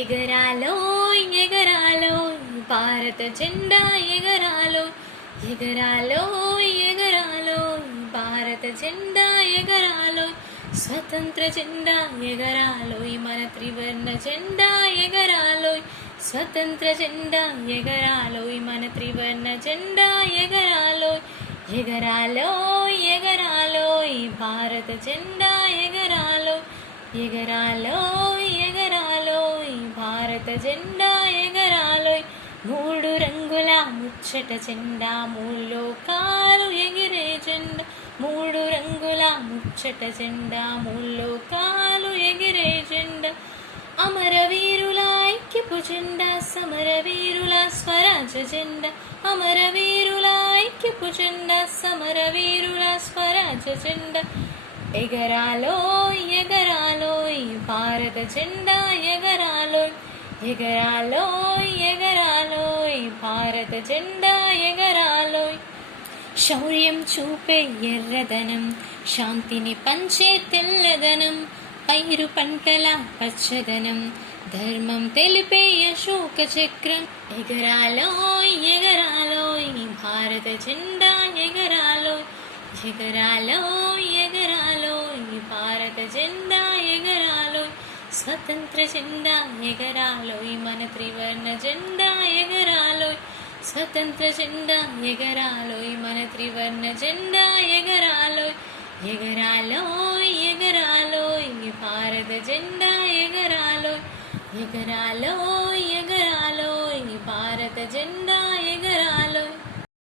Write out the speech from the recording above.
ఎగరాలోయ్ ఎగరాలోయ్ భారత జెండా ఎగరాలోయ్ ఎగరాలోయ్ ఎగరాలోయ్ భారత జెండా ఎగరాలోయ్ స్వతంత్ర జెండా ఎగరాలోయ్ మన త్రివర్ణ జెండా ఎగరాలోయ్ స్వతంత్ర జెండా ఎగరాలోయ్ మన త్రివర్ణ జెండా ఎగరాలోయ్ ఎగరాలోయ్ ఎగరాలోయ్ భారత జెండా ఎగరాలోయ్ ఎగరాలోయ్ ఎగరాలోయ్ భారత జెండా ఎగరాలోయ్ మూడు రంగుల ముచ్చట జెండా మూల్లోకాలు ఎగిరే జెండా మూడు రంగుల ముచ్చట జెండా మూల్లోకాలు ఎగిరే జెండా అమరవీరుల ఐక్యపు జెండా సమరవీరుల స్వరాజ్య జెండా అమరవీరుల ఐక్యపు జెండా సమరవీరుల స్వరాజ్య జెండా ఎగరాలోయ్ ఎగరాలోయ్ భారత జెండా ఎగరాలోయ్ ఎగరాలోయ్ ఎగరాలోయ్ భారత జెండా ఎగరాలోయ్ శౌర్యం చూపే ఎర్రదనం శాంతిని పంచే తెల్లదనం పైరు పంటల పచ్చదనం ధర్మం తెలిపే అశోక చక్రం ఎగరాలోయ్ ఎగరాలోయ్ భారత జెండా ఎగరాలోయ్ ఎగరాలోయ్ ఎగరాలోయ్ భారత జెండా ఎగరాలోయ్ స్వతంత్ర జెండా ఎగరాలోయ్ మన త్రివర్ణ జెండా ఎగరాలోయ్ స్వతంత్ర జెండా ఎగరాలోయ్ మన త్రివర్ణ జెండా ఎగరాలోయ్ ఎగరాలోయ్ ఎగరాలోయ్ భారత జెండా ఎగరాలోయ్ ఎగరాలోయ్ ఎగరాలోయ్ భారత జెండా